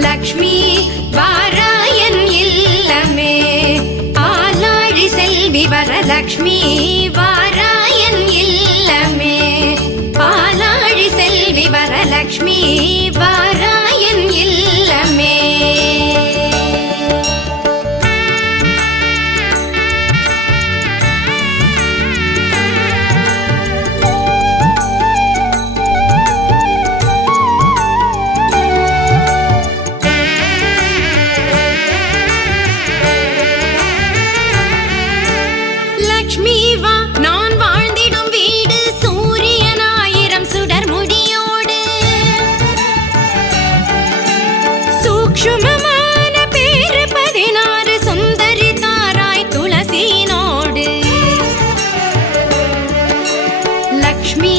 லக்ஷ்மி வாராயன் இல்லமே. ஆலாழி செல்வி வரலக்ஷ்மி வாராயன் இல்லமே. பாலாழி செல்வி வரலக்ஷ்மி வார சுபமான பேரு பதினாறு சுந்தரி தாராய் துளசினோடு. லக்ஷ்மி